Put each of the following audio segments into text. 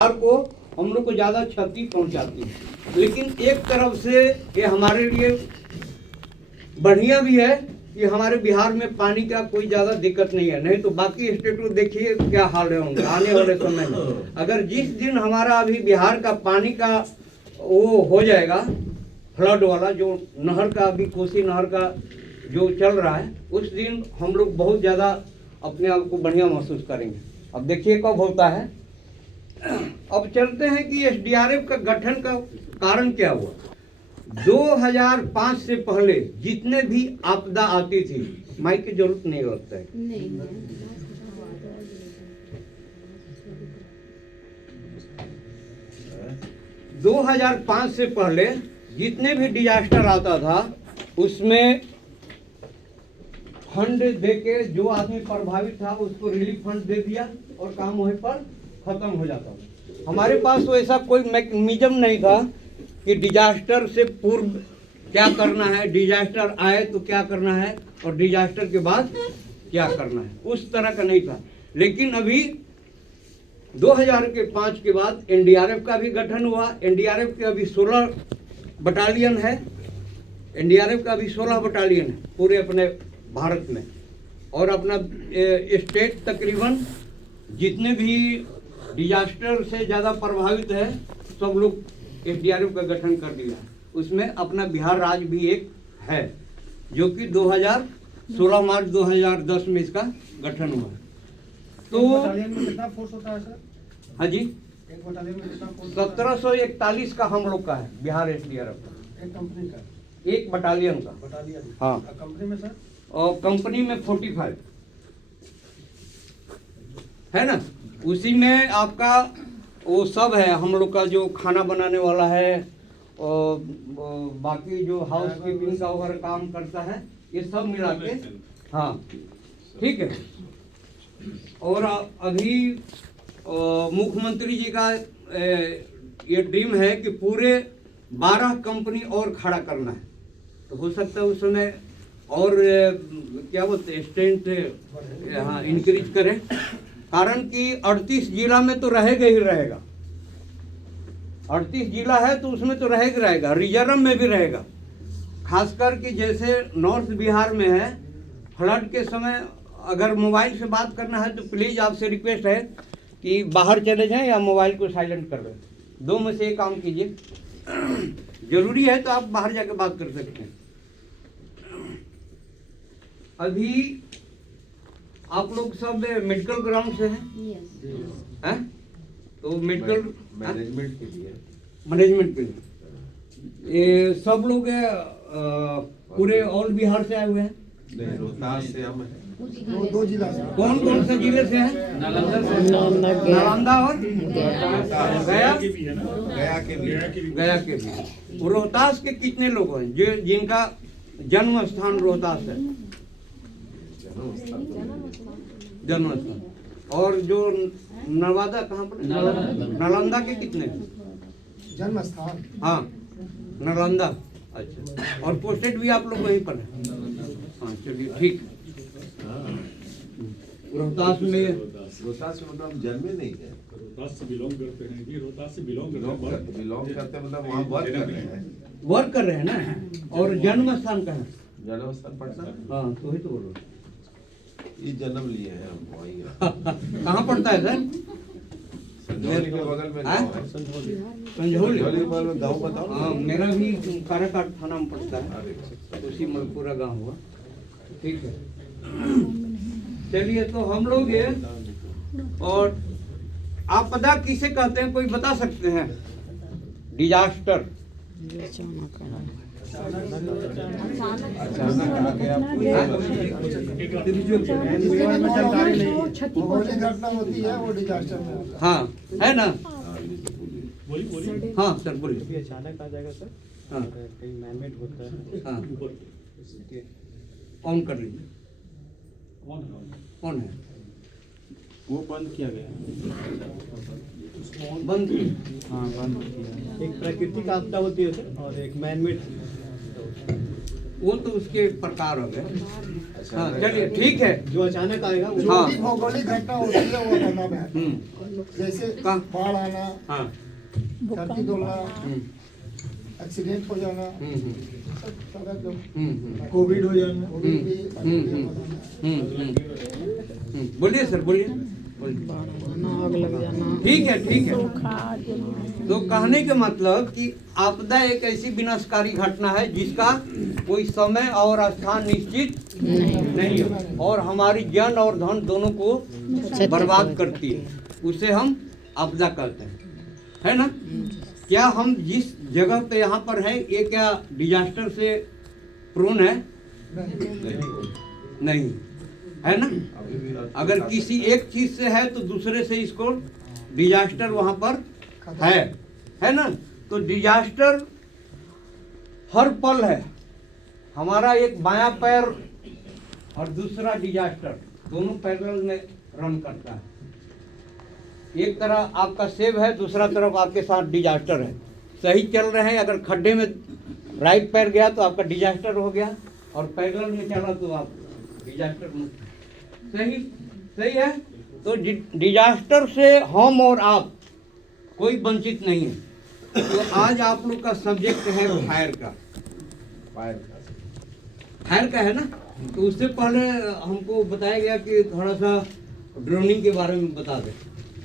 को हम लोग को ज़्यादा क्षति पहुंचाती है। लेकिन एक तरफ से ये हमारे लिए बढ़िया भी है कि हमारे बिहार में पानी का कोई ज़्यादा दिक्कत नहीं है। नहीं तो बाकी स्टेट को देखिए क्या हाल है उनका आने वाले समय में। अगर जिस दिन हमारा अभी बिहार का पानी का वो हो जाएगा फ्लड वाला, जो नहर का अभी कोसी नहर का जो चल रहा है, उस दिन हम लोग बहुत ज़्यादा अपने आप को बढ़िया महसूस करेंगे। अब देखिए कब होता है। अब चलते हैं कि एसडीआरएफ का गठन का कारण क्या हुआ। 2005 से पहले जितने भी आपदा आती थी, माइक की जरूरत नहीं होता है, 2005 से पहले जितने भी डिजास्टर आता था उसमें फंड देके जो आदमी प्रभावित था उसको रिलीफ फंड दे दिया और काम वहीं पर खत्म हो जाता था। हमारे पास तो ऐसा कोई मैकेनिज्म नहीं था कि डिजास्टर से पूर्व क्या करना है, डिजास्टर आए तो क्या करना है और डिजास्टर के बाद क्या करना है, उस तरह का नहीं था। लेकिन अभी 2005 के बाद एनडीआरएफ का भी गठन हुआ। एनडीआरएफ के अभी 16 बटालियन है। एनडीआरएफ का अभी 16 बटालियन है पूरे अपने भारत में। और अपना स्टेट तकरीबन जितने भी डिजास्टर से ज़्यादा प्रभावित है सब लोग एसडीआरएफ का गठन कर दिया है। उसमें अपना बिहार राज्य भी एक है, जो कि 16 मार्च 2010 में इसका गठन हुआ है। तो बटालियन में कितना फोर्स होता है सर? हाँ जी, एक बटालियन में कितना फोर्स? 1741 का हम लोग का है बिहार एसडीआरएफ का। एक कंपनी का? एक बटालियन का। बटालियन? हाँ। कंपनी में सर? और कंपनी में 45 है ना। उसी में आपका वो सब है, हम लोग का जो खाना बनाने वाला है और बाकी जो हाउस कीपिंग का वगैरह काम करता है, ये सब मिला के। हाँ ठीक है। और अभी मुख्यमंत्री जी का ये ड्रीम है कि पूरे 12 कंपनी और खड़ा करना है। तो हो सकता है उस समय और क्या बोलते हैं स्ट्रेंथ हाँ इंक्रीज करें, कारण कि 38 जिला में तो रहेगा ही रहेगा। 38 जिला है तो उसमें तो रहेगा, रिजर्व में भी रहेगा। खासकर कि जैसे नॉर्थ बिहार में है, फ्लड के समय अगर मोबाइल से बात करना है तो प्लीज़ आपसे रिक्वेस्ट है कि बाहर चले जाएं या मोबाइल को साइलेंट कर दें, दो में से एक काम कीजिए। जरूरी है तो आप बाहर जाके बात कर सकते हैं। अभी आप लोग सब मेडिकल ग्राउंड से हैं? तो मेडिकल मैनेजमेंट के लिए ये सब लोग पूरे ऑल बिहार से आए हुए हैं। रोहतास से हम हैं। दो जिला से। कौन कौन से जिले से हैं? नालंदा और गया के भी। रोहतास के कितने लोग हैं जो जिनका जन्म स्थान रोहतास है? जन्म स्थान। और जो नवादा कहाँ पर? नालंदा के कितने? जन्म स्थान? हाँ नालंदा। अच्छा, और पोस्टेड भी आप लोग वहीं पर है? हाँ चलिए ठीक है। रोहतास में मतलब हम जन्मे नहीं है, रोहतास से बिलोंग करते हैं कि रोहतास से बिलोंग करते मतलब वहाँ वर्क कर रहे हैं। वर्क कर रहे हैं ना। और जन्म स्थान कहाँ है? जन्म स्थान पटना। हाँ तो वही तो बोल रहा ये जन्म लिए हैं हम वहीं। हूँ। कहाँ पड़ता है सर? संजौली के बगल में गाँव है। संजौली के बगल में गाँव बताओ। हाँ मेरा भी काराकाट थाना में पड़ता है, उसी में पूरा गाँव हुआ। ठीक है चलिए, तो हम लोग ये और आपदा किसे कहते हैं कोई बता सकते हैं? डिजास्टर भौगोलिक घटना होती है वो डिजास्टर में। हाँ है ना। बोलिए। हाँ सर बोलिए। अचानक आ जाएगा सर। हाँ कहीं मैनमेड होता है। हाँ ऑन कर लीजिए। कौन है? वो बंद किया गया। बंद। हाँ बंद किया। एक प्राकृतिक आपदा होती है सर और एक मैनमेड। वो तो उसके प्रकार हो गए। हाँ चलिए ठीक है। जो अचानक आएगा जो भी भौगोलिक घटना होती है वो करना है। जैसे कहाँ? बाढ़ आना, हाँ धरती डोलना, हम्म, एक्सीडेंट हो जाना, हम्म, सब सारा जो कोविड हो जाना। कोविड भी बोलिए सर, बोलिए। ठीक है, ठीक है। तो कहने का मतलब कि आपदा एक ऐसी विनाशकारी घटना है जिसका कोई समय और स्थान निश्चित नहीं है और हमारी जान और धन दोनों को बर्बाद करती है। उसे हम आपदा कहते हैं, है ना? क्या हम जिस जगह पे यहाँ पर है ये क्या डिजास्टर से प्रोन है? नहीं, है ना? अभी भी अगर किसी एक चीज से है तो दूसरे से इसको डिजास्टर वहां पर है ना? तो डिजास्टर हर पल है। हमारा एक बायां पैर और दूसरा डिजास्टर दोनों पैरेलल में रन करता है। एक तरफ आपका सेव है, दूसरा तरफ आपके साथ डिजास्टर है। सही चल रहे हैं, अगर खड्डे में राइट पैर गया तो आपका डिजास्टर हो गया और पैरेलल में चला तो आप डिजास्टर में। सही सही है। तो डिजास्टर से हम और आप कोई वंचित नहीं है। तो आज आप लोग का सब्जेक्ट है फायर का। फायर का है ना? तो उससे पहले हमको बताया गया कि थोड़ा सा ड्रोनिंग के बारे में बता दें।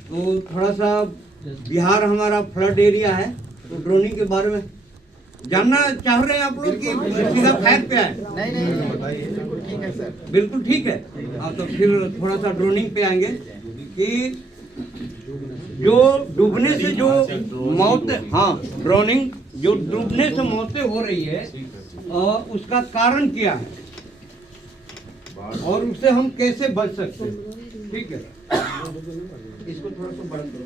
तो थोड़ा सा बिहार हमारा फ्लड एरिया है, तो ड्रोनिंग के बारे में जानना चाह रहे हैं आप लोग कि सीधा फायर पे आए? बिल्कुल ठीक है। हाँ, तो फिर थोड़ा सा ड्रोनिंग पे आएंगे कि जो डूबने से जो मौत, हाँ ड्रोनिंग, जो डूबने से मौतें हो रही है उसका कारण क्या है और उससे हम कैसे बच सकते हैं। ठीक है, इसको थोड़ा सा बंद करो।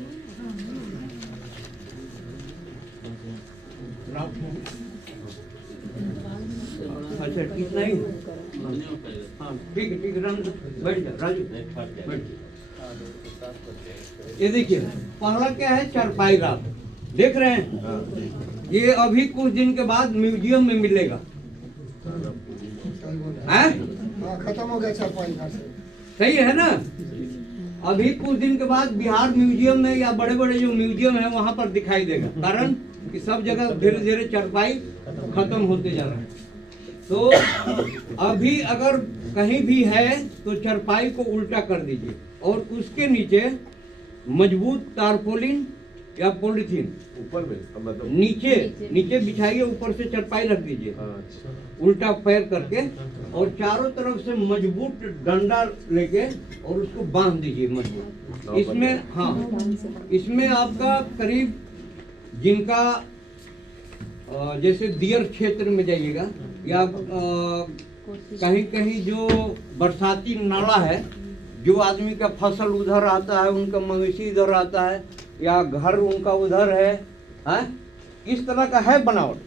अच्छा, कितना ही? हाँ ठीक है, ठीक है। बैठ जा राजू, बैठ जा। ये देखिए, पहला क्या है? चारपाई रात देख रहे हैं? ये अभी कुछ दिन के बाद म्यूजियम में मिलेगा। हैं? खत्म हो गया चारपाई घाट से। सही है ना? अभी कुछ दिन के बाद बिहार म्यूजियम में या बड़े बड़े जो म्यूजियम है वहां पर दिखाई देगा। कारण कि सब जगह धीरे धीरे चारपाई खत्म होते जा रहा है। तो अभी अगर कहीं भी है तो चारपाई को उल्टा कर दीजिए और उसके नीचे मजबूत तारपोलिन या पॉलिथीन ऊपर में मतलब नीचे बिछाइए, ऊपर से चारपाई रख दीजिए अच्छा उल्टा पैर करके और चारों तरफ से मजबूत डंडा लेके और उसको बांध दीजिए मजबूत। इसमें हाँ, इसमें आपका करीब जिनका जैसे दियर क्षेत्र में जाइएगा या कहीं कहीं जो बरसाती नाला है, जो आदमी का फसल उधर आता है, उनका मवेशी इधर आता है या घर उनका उधर है, इस तरह का है बनावट।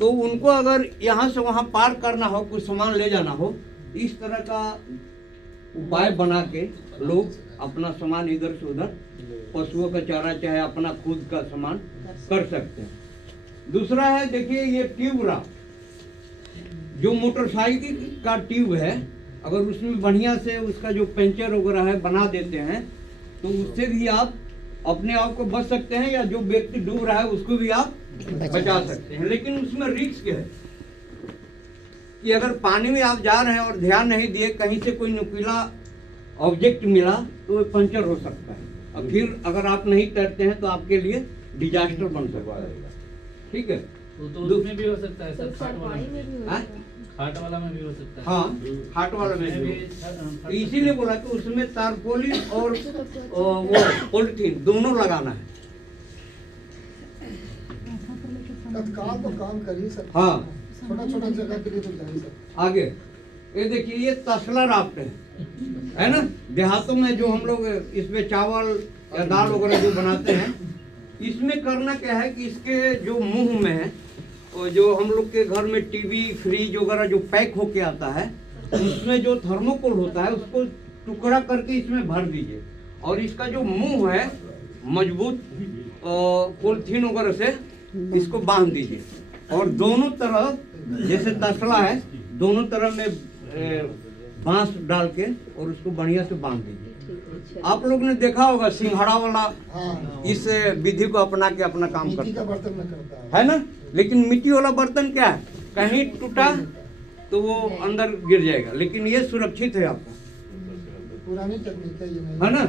तो उनको अगर यहाँ से वहाँ पार करना हो, कुछ सामान ले जाना हो, इस तरह का उपाय बना के लोग अपना सामान इधर से उधर, पशुओं का चारा चाहे अपना खुद का सामान कर सकते हैं। दूसरा है, देखिए ये ट्यूब रहा, जो मोटरसाइकिल का ट्यूब है, अगर उसमें बढ़िया से उसका जो पंचर वगैरह है बना देते हैं तो उससे भी आप अपने आप को बच सकते हैं या जो व्यक्ति डूब रहा है उसको भी आप बचा सकते हैं। लेकिन उसमें रिस्क है कि अगर पानी में आप जा रहे हैं और ध्यान नहीं दिए, कहीं से कोई नुकीला ऑब्जेक्ट मिला तो वो पंचर हो सकता है और फिर अगर आप नहीं तैरते हैं तो आपके लिए डिजास्टर बन सकता है। ठीक है, तो उसमें भी हो सकता है सर, खाट वाला में। हाँ? खाट वाला में भी हो सकता है। हाँ, हाट वाला में उसमें भी भी तो इसीलिए बोला कि उसमें तारपोलिन और वो पॉलिथीन दोनों लगाना है। तत्काल तो काम कर ही सकते। हाँ, छोटा छोटा जगह के लिए तो जा ही सकते। आगे ये देखिए, ये तसला राफ्ट है ना? देहातों में जो हम लोग इसमें चावल या दाल वगैरह जो बनाते हैं, इसमें करना क्या है कि इसके जो मुंह में है, और जो हम लोग के घर में टीवी फ्रिज वगैरह जो पैक होके आता है, उसमें जो थर्मोकोल होता है उसको टुकड़ा करके इसमें भर दीजिए और इसका जो मुंह है मजबूत पॉलिथीन वगैरह से इसको बांध दीजिए और दोनों तरफ जैसे तसला है, दोनों तरफ में बांस डाल के और उसको बढ़िया से बांध दीजिए। आप लोग ने देखा होगा सिंघाड़ा वाला हाँ इस विधि को अपना के अपना काम मिट्टी करता का बर्तन में करता है ना। लेकिन मिट्टी वाला बर्तन क्या है, कहीं टूटा तो वो अंदर गिर जाएगा, लेकिन ये सुरक्षित है आपको, पुरानी तकनीक है ये नहीं है ना।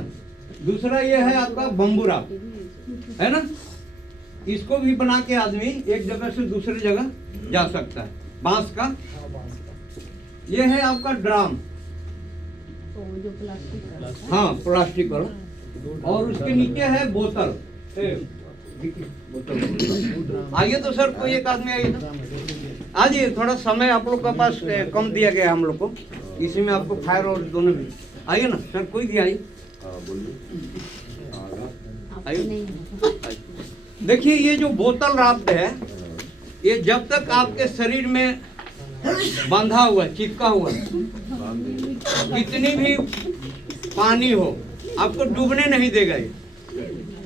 दूसरा ये है आपका बम्बू राप, है ना। इसको भी बना के आदमी एक जगह से दूसरी जगह जा सकता है, बांस का। हाँ बांस का। ये है आपका ड्राम, जो प्लास्टिक का हाँ प्लास्टिक वाला, और उसके नीचे है बोतल। बोतल आइए तो सर, कोई एक आदमी आइए तो। आ जाइए, थोड़ा समय आप लोग के पास कम दिया गया है हम लोग को, इसी में आपको फायर और दोनों भी। आइए ना सर, कोई भी आइए। आइए। देखिए ये जो बोतल राफ्ट है, ये जब तक आपके शरीर में बंधा हुआ चिपका हुआ कितनी भी पानी हो आपको डूबने नहीं देगा ये।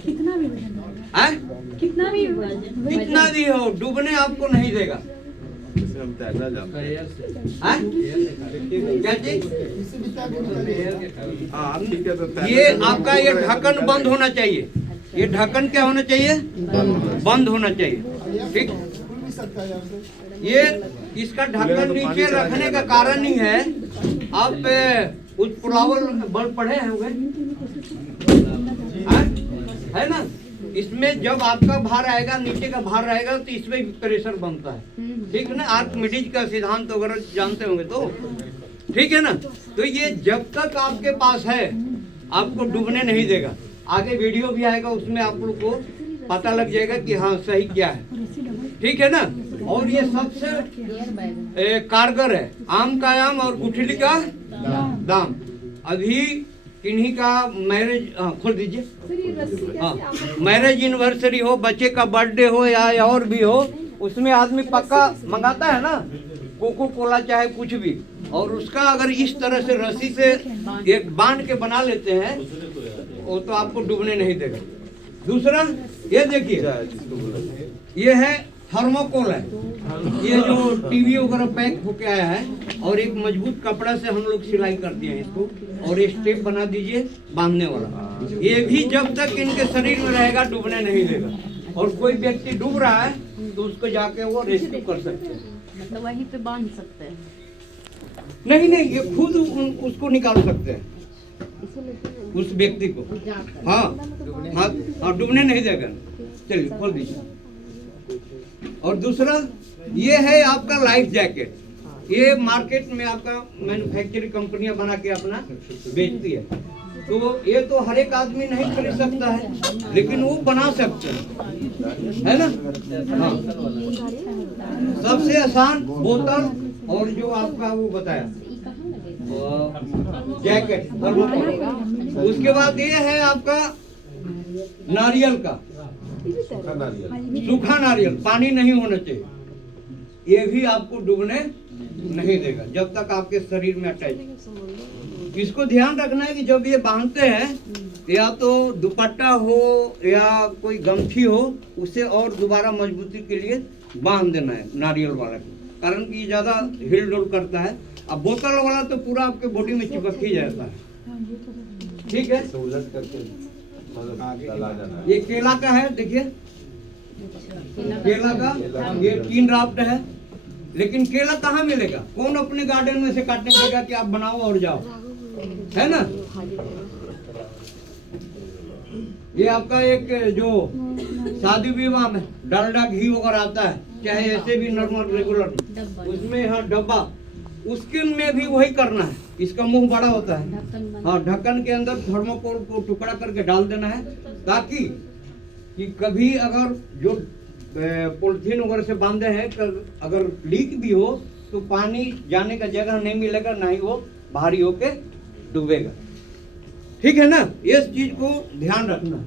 कितना भी वजन होगा, हैं? कितना भी वजन कितना भी हो डूबने आपको नहीं देगा। जैसे हम तैरना जानते हैं। हैं? क्या चीज? इसी विद्या गुरु का ये हाँ आप ठीक है तो तैरना ये जानते हैं। आपका ये ढक्कन बंद होना चाहिए। ये ढक्कन क्या होना चाहिए? बंद होना चाहिए। ठीक। खुल भी सकता है यहाँ से। ये इसका ढक्कन नीचे रखने का कारण ही है, आप उस पुलावर बल्ब पढ़े होंगे, है ना। इसमें जब आपका भार आएगा, नीचे का भार रहेगा तो इसमें भी प्रेशर बनता है, ठीक है ना। आर्किमिडीज का सिद्धांत वगैरह जानते होंगे तो, ठीक है ना। तो ये जब तक आपके पास है आपको डूबने नहीं देगा। आगे वीडियो भी आएगा, उसमें आप लोग को पता लग जाएगा कि हाँ सही क्या है, ठीक है ना। और ये सबसे कारगर है, आम का आम और गुठली का दाम। अभी किन्हीं का मैरिज, खोल दीजिए, हाँ मैरिज एनिवर्सरी हो, बच्चे का बर्थडे हो या और भी हो, उसमें आदमी पक्का मंगाता है ना, कोको कोला चाहे कुछ भी, और उसका अगर इस तरह से रस्सी से एक बांध के बना लेते हैं वो तो आपको डूबने नहीं देगा। दूसरा ये देखिए, जिसको बोला ये है थर्मोकोल है, ये जो टीवी वगैरह पैक होके आया है, और एक मजबूत कपड़ा से हम लोग सिलाई कर दिए हैं इसको, और ये स्टेप बना दीजिए बांधने वाला। ये भी जब तक इनके शरीर में रहेगा डूबने नहीं देगा, और कोई व्यक्ति डूब रहा है तो उसको जाके वो रेस्क्यू कर सकते हैं। मतलब वहीं पे बांध सकते हैं। नहीं नहीं, ये खुद उसको निकाल सकते हैं, उस व्यक्ति को। हाँ हाँ हाँ, डूबने नहीं देगा। चलिए खोल दीजिए। और दूसरा ये है आपका लाइफ जैकेट, ये मार्केट में आपका मैन्युफैक्चरिंग कंपनियां बना के अपना बेचती है, तो ये तो हर एक आदमी नहीं खरीद सकता है, लेकिन वो बना सकते हैं, है ना। हाँ सबसे आसान बोतल, और जो आपका वो बताया जैकेट, थर्मोकोल। उसके बाद ये है आपका नारियल का, सूखा नारियल। सूखा नारियल, पानी नहीं होना चाहिए। ये भी आपको डूबने नहीं देगा जब तक आपके शरीर में अटैच। इसको ध्यान रखना है कि जब ये बांधते हैं, या तो दुपट्टा हो या कोई गमछी हो, उसे और दोबारा मजबूती के लिए बांध देना है नारियल वाला, कारण कि ये ज्यादा हिल डुल करता है। अब बोतल वाला तो पूरा आपके बॉडी में चिपक ही जाता है, ठीक है। तो उलट करके मतलब चला जाना है। ये केला का है, देखिए केला का, ये 3 राफ्ट है। लेकिन केला कहाँ मिलेगा? कौन अपने गार्डन में से काटने देगा कि आप बनाओ और जाओ, है ना। ये आपका एक जो शादी विवाह में डालडा घी वगैरह आता है, चाहे ऐसे भी नॉर्मल रेगुलर, उसमें हाँ डब्बा, उसके में भी वही करना है। इसका मुंह बड़ा होता है, हाँ ढक्कन के अंदर थर्मोकोल को टुकड़ा करके डाल देना है, ताकि कि कभी अगर जो पॉलिथीन वगैरह से बांधे हैं, अगर लीक भी हो तो पानी जाने का जगह नहीं मिलेगा, ना ही वो भारी होके डूबेगा, ठीक है ना। इस चीज को ध्यान रखना।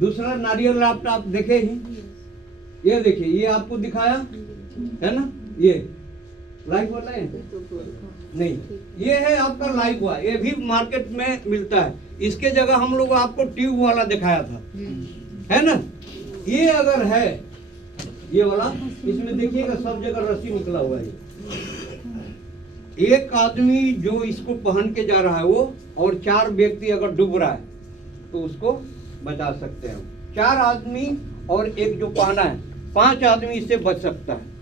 दूसरा नारियल राफ्ट आप देखे ही, ये देखिए, ये आपको दिखाया है ना, ये लाइफ वाला है नहीं, ये है आपका लाइफ हुआ, ये भी मार्केट में मिलता है। इसके जगह हम लोग आपको ट्यूब वाला दिखाया था, है ना। ये अगर है ये वाला, इसमें देखिएगा सब जगह रस्सी निकला हुआ है, एक आदमी जो इसको पहन के जा रहा है वो, और 4 व्यक्ति अगर डूब रहा है तो उसको बचा सकते हैं। 4 आदमी और एक जो पहना है, 5 आदमी इससे बच सकता है।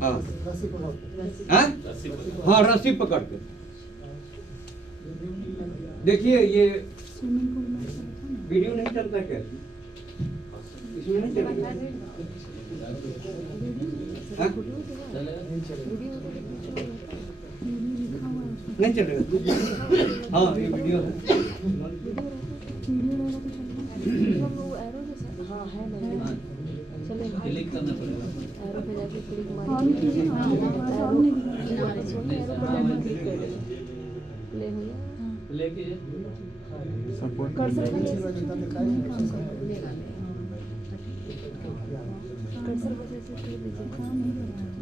हाँ रस्सी पकड़ के। हाँ? हाँ, रस्सी पकड़ के। देखिए ये वीडियो नहीं चलता क्या इसमें? नहीं चलेगा? हाँ? नहीं चलेगा। हाँ ये वीडियो है। क्लिक करना पड़ेगा। लेके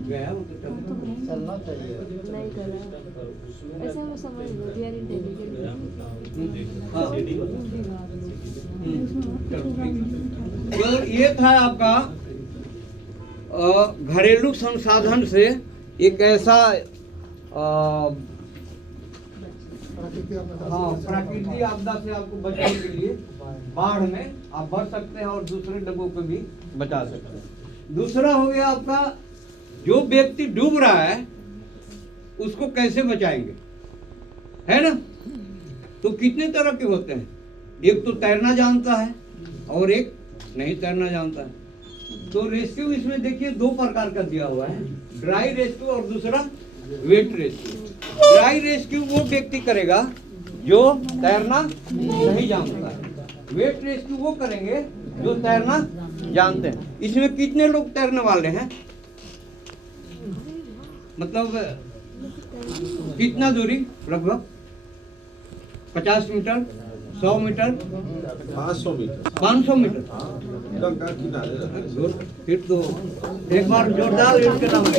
गया वो तो चल- चलना चाहिए। नहीं करा ऐसा वो समझ लो वी आर इंटेलिजेंट हाँ। चलो, ठीक। तो ये था आपका घरेलू संसाधन से एक ऐसा प्राकृतिक आपदा से आपको बचने के लिए बाढ़ में आप बच सकते हैं और दूसरे लोगों को भी बचा सकते हैं। दूसरा हो गया आपका, जो व्यक्ति डूब रहा है उसको कैसे बचाएंगे, है ना? तो कितने तरह के होते हैं, एक तो तैरना जानता है और एक नहीं तैरना जानता है। तो रेस्क्यू इसमें देखिए 2 प्रकार का दिया हुआ है, ड्राई रेस्क्यू और दूसरा वेट रेस्क्यू। ड्राई रेस्क्यू वो व्यक्ति करेगा जो तैरना नहीं जानता है, वेट रेस्क्यू वो करेंगे जो तैरना जानते हैं। इसमें कितने लोग तैरने वाले हैं, मतलब कितना दूरी, लगभग 50 metre, 100 metre, 500 metre 500 metre. Ganga किनारे रहते हैं। फिर तो एक बार जोरदार इसके नाम गंगा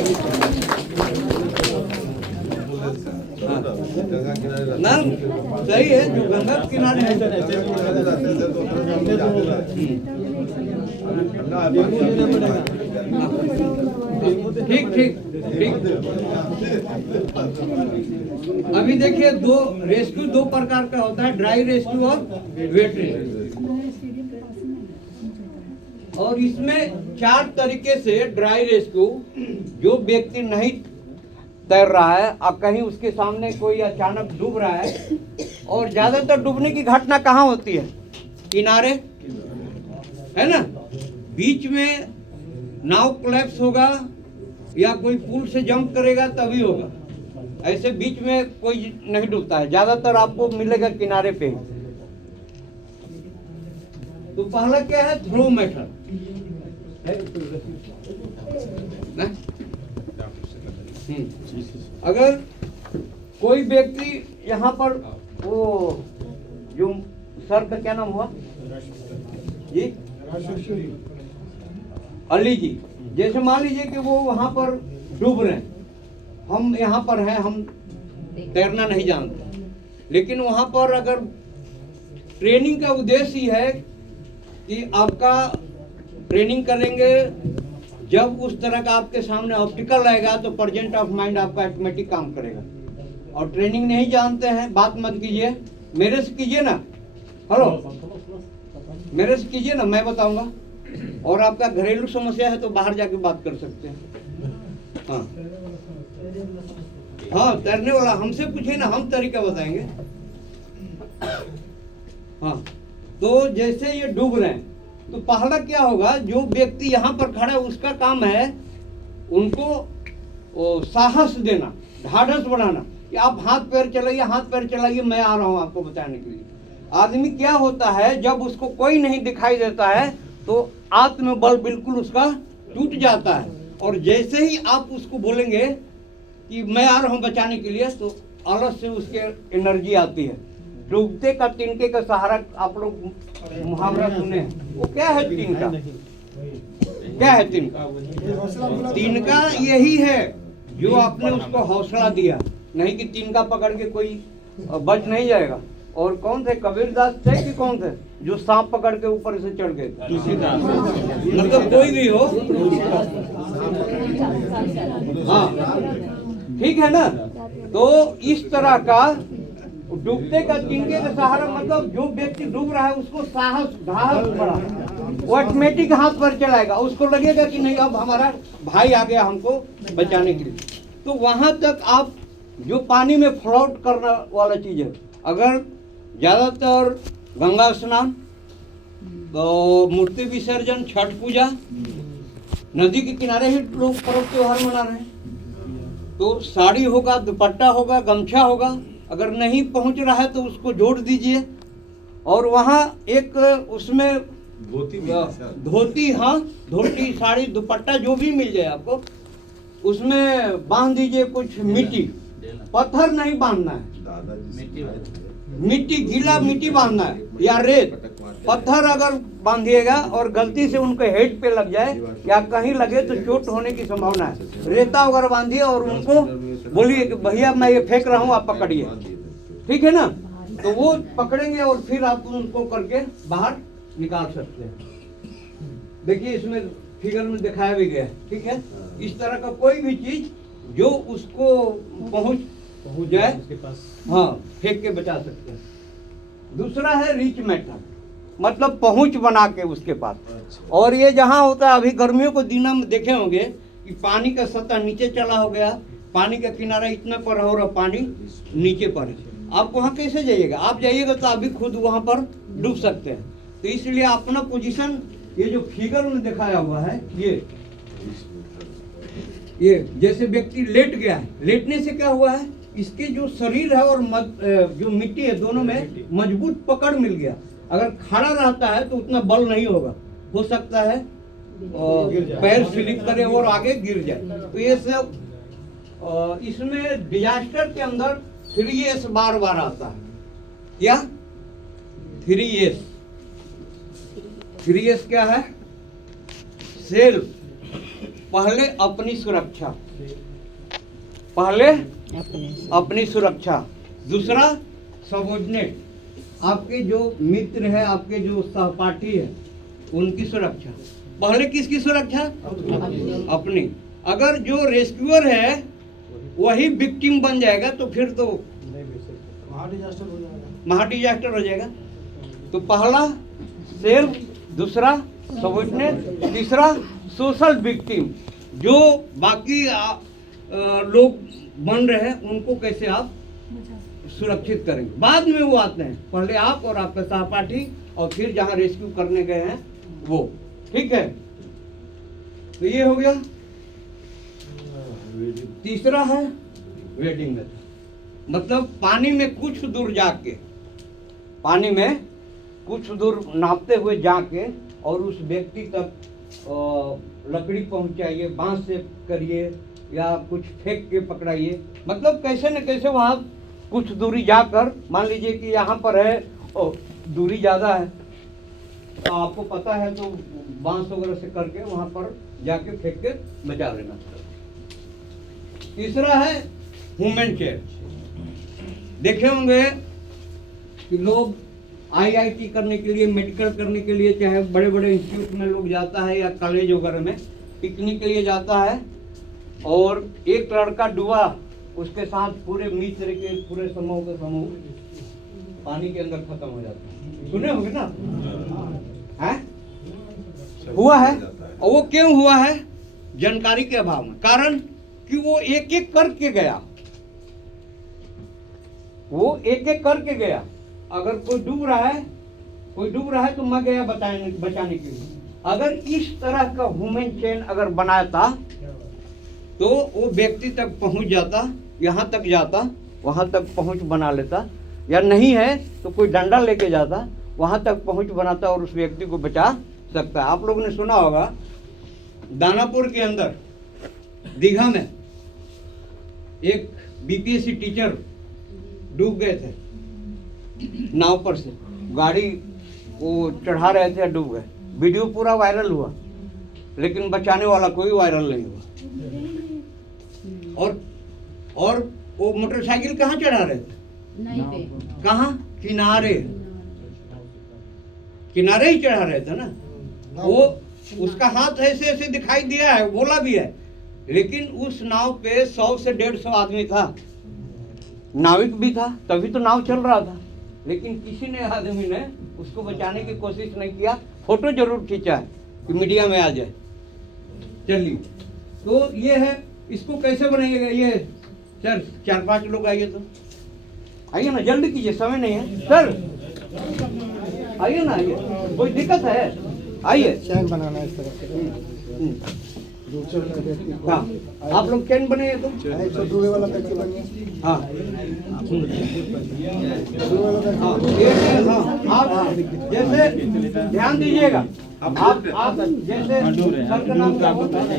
किनारे रहते ना, सही है, जो गंगा के किनारे है। ठीक ठीक ठीक। अभी देखिए 2 रेस्क्यू 2 प्रकार का होता है, ड्राई रेस्क्यू और वेट रेस्क्यू। और इसमें 4 तरीके से ड्राई रेस्क्यू, जो व्यक्ति नहीं तैर रहा है और कहीं उसके सामने कोई अचानक डूब रहा है, और ज्यादातर डूबने की घटना कहाँ होती है, किनारे, है ना? बीच में नाव कोलैप्स होगा या कोई पुल से जंप करेगा तभी होगा, ऐसे बीच में कोई नहीं डूबता है, ज्यादातर आपको मिलेगा किनारे पे। तो पहला क्या है, थ्रो मेथड, अगर कोई व्यक्ति यहाँ पर, वो जो सर का क्या नाम हुआ जी, अली जी, जैसे मान लीजिए कि वो वहां पर डूब रहे हैं, हम यहाँ पर हैं, हम तैरना नहीं जानते, लेकिन वहां पर अगर ट्रेनिंग का उद्देश्य ही है कि आपका ट्रेनिंग करेंगे, जब उस तरह का आपके सामने ऑब्स्टिकल आएगा तो प्रेजेंट ऑफ माइंड आपका ऑटोमेटिक काम करेगा। और ट्रेनिंग नहीं जानते हैं, बात मत कीजिए, मेरे से कीजिए ना, हेलो, मेरे से कीजिए ना, मैं बताऊंगा। और आपका घरेलू समस्या है तो बाहर जाके बात कर सकते हैं। हाँ हाँ, तैरने वाला हमसे पूछे ना, हम तरीका बताएंगे। हाँ, तो जैसे ये डूब रहे हैं तो पहला क्या होगा, जो व्यक्ति यहाँ पर खड़ा है उसका काम है उनको साहस देना, ढाढ़स बढ़ाना कि आप हाथ पैर चलाइए, हाथ पैर चलाइए, मैं आ रहा हूँ आपको बचाने के लिए। आदमी क्या होता है, जब उसको कोई नहीं दिखाई देता है तो आत्मबल बिल्कुल उसका टूट जाता है, और जैसे ही आप उसको बोलेंगे कि मैं आ रहा हूँ बचाने के लिए, तो अलग से उसके एनर्जी आती है। डूबते का तिनके का सहारा, आप लोग मुहावरा सुने हैं, वो क्या है तिनका, क्या है तिनका? तिनका यही है जो आपने उसको हौसला दिया, नहीं कि तिनका पकड़ के कोई बच नहीं जाएगा। और कौन थे, कबीरदास थे कि कौन थे जो सांप पकड़ के ऊपर से चढ़ गए? मतलब कोई भी हो, हाँ, ठीक है ना। तो इस तरह का डूबते का तिनके का सहारा, मतलब जो व्यक्ति डूब रहा है उसको साहस बढ़ा, वो ऑटोमेटिक हाथ पर चलाएगा, उसको लगेगा कि नहीं अब हमारा भाई आ गया हमको बचाने के लिए। तो वहां तक आप जो पानी में फ्लोट करने वाला चीज है, अगर ज्यादातर गंगा स्नान, तो मूर्ति विसर्जन, छठ पूजा, नदी के किनारे ही लोग पर्व त्योहार मना रहे हैं, तो साड़ी होगा, दुपट्टा होगा, गमछा होगा, अगर नहीं पहुंच रहा है तो उसको जोड़ दीजिए। और वहाँ एक उसमें धोती, हाँ धोती, साड़ी, दुपट्टा जो भी मिल जाए आपको, उसमें बांध दीजिए कुछ मिट्टी, पत्थर नहीं बांधना है, मिट्टी, गीला मिट्टी बांधना है या रेत। पत्थर अगर बांधिएगा और गलती से उनके हेड पे लग जाए या कहीं लगे तो चोट होने की संभावना है। रेता वगैरह बांधिए और उनको बोलिए कि भैया मैं ये फेंक रहा हूँ, आप पकड़िए, ठीक है ना। तो वो पकड़ेंगे और फिर आप उनको करके बाहर निकाल सकते हैं। देखिए इसमें फिगर में दिखाया भी गया है, ठीक है। इस तरह का कोई भी चीज जो उसको पहुंच जाए उसके पास, हाँ फेंक के बचा सकते हैं। दूसरा है रीच मेथड, मतलब पहुंच बना के उसके पास। और ये जहाँ होता है, अभी गर्मियों को दिनों में देखे होंगे कि पानी का सतह नीचे चला हो गया, पानी का किनारा इतना पर हो रहा, पानी नीचे पर है, आप वहाँ कैसे जाइएगा? आप जाइएगा तो आप भी खुद वहाँ पर डूब सकते हैं। तो इसलिए अपना पोजीशन, ये जो फिगर में दिखाया हुआ है, ये जैसे व्यक्ति लेट गया है, लेटने से क्या हुआ है, इसके जो शरीर है और जो मिट्टी है, दोनों में मजबूत पकड़ मिल गया। अगर खड़ा रहता है तो उतना बल नहीं होगा, हो सकता है पैर स्लिप करे और आगे गिर जाए। तो ये सब इसमें डिजास्टर के अंदर 3S बार बार आता है। क्या 3S? 3S क्या है? सेल्फ, पहले अपनी सुरक्षा, पहले अपनी सुरक्षा। दूसरा सबऑर्डिनेट, आपके जो मित्र है, आपके जो सहपाठी है, उनकी सुरक्षा। पहले किसकी सुरक्षा? अपनी। अगर जो रेस्क्यूअर है वही विक्टिम बन जाएगा तो फिर तो महा डिजास्टर हो जाएगा। तो पहला सेल्फ, दूसरा सबऑर्डिनेट, तीसरा सोशल विक्टिम, जो बाकी लोग बन रहे हैं उनको कैसे आप सुरक्षित करेंगे। बाद में वो आते हैं, पहले आप और आपका सहपाठी, और फिर जहां रेस्क्यू करने गए हैं वो, ठीक है। तो ये हो गया। तीसरा है वेडिंग मेथड, मतलब पानी में कुछ दूर जाके, पानी में कुछ दूर नापते हुए जाके और उस व्यक्ति तक लकड़ी पहुंचाइए, बांस से करिए या कुछ फेंक के पकड़ाइए, मतलब कैसे न कैसे वहाँ कुछ दूरी जाकर, मान लीजिए कि यहाँ पर है और दूरी ज़्यादा है, तो आपको पता है तो बांस वगैरह से करके वहाँ पर जाके फेंक के बचा लेना। तीसरा है ह्यूमन चेयर। देखे होंगे कि लोग IIT करने के लिए, मेडिकल करने के लिए, चाहे बड़े बड़े इंस्टीट्यूट में लोग जाता है या कॉलेज वगैरह में पिकनिक के लिए जाता है, और एक लड़का डूबा, उसके साथ पूरे मित्र के पूरे समूह का समूह पानी के अंदर खत्म हो जाता है। सुने होंगे ना? है? हुआ है। और वो क्यों हुआ है? जानकारी के अभाव में। कारण कि वो एक एक करके गया, वो एक एक करके गया। अगर कोई डूब रहा है तो मैं गया बचाने के लिए। अगर इस तरह का ह्यूमन चेन अगर बनाता तो वो व्यक्ति तक पहुंच जाता, यहाँ तक जाता, वहाँ तक पहुंच बना लेता, या नहीं है तो कोई डंडा लेके जाता, वहाँ तक पहुंच बनाता और उस व्यक्ति को बचा सकता है। आप लोगों ने सुना होगा दानापुर के अंदर दीघा में एक BPSC टीचर डूब गए थे, नाव पर से गाड़ी वो चढ़ा रहे थे, डूब गए। वीडियो पूरा वायरल हुआ, लेकिन बचाने वाला कोई वायरल नहीं हुआ। और वो मोटरसाइकिल कहाँ चढ़ा रहे थे? नहीं पे। कहाँ? किनारे ही चढ़ा रहे थे ना। वो उसका हाथ ऐसे ऐसे दिखाई दिया है, बोला भी है लेकिन उस नाव पे 100 से 150 आदमी था, नाविक भी था, तभी तो नाव चल रहा था। लेकिन किसी ने आदमी ने उसको बचाने की कोशिश नहीं किया। फोटो जरूर खींचा है कि मीडिया में आ जाए। चलिए, तो ये है, इसको कैसे बनाइएगा? ये सर 4-5 लोग आइए, तो आइए ना, जल्दी कीजिए, समय नहीं है सर, आइए ना, आइए, कोई दिक्कत है? आइए। चैन बनाना है इस तरह से। हाँ, आप लोग चैन बने तो एक तो डूबे वाला व्यक्ति बन गया। हाँ डूबे वाला व्यक्ति हाँ, एक है, हाँ, आप जैसे ध्यान दीजिएगा, आप जैसे सर का नाम क्या होता है?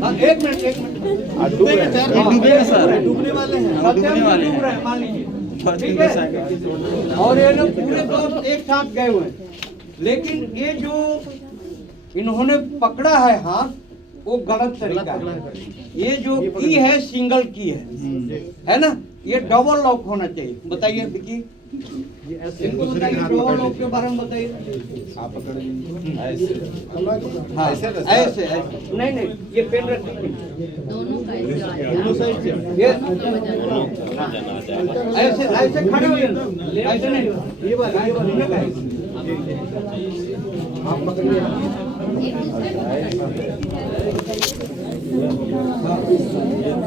हाँ, एक मिनट डूबने वाले हैं, मान लीजिए, ठीक है। और ये लोग पूरे दोस्त एक साथ गए हुए हैं, लेकिन ये जो इन्होंने पकड़ा है हाथ, वो गलत तरीका है। ये जो की है सिंगल की है ना? ये डबल लॉक होना चाहिए। बताइए विकी, इनको बताइए, डबल लॉक के बारे में बताइए। आप पकड़ेंगे ऐसे, हाँ, ऐसे ना सर? ऐसे नहीं, ये पेन रखिए, दोनों का ऐसे आ जाए। दोनों साइड से ये ऐसे खड़े हो जाए, ऐसे नहीं, ये वाला आप पकड़िए। एक दूसरे को पकड़ लो।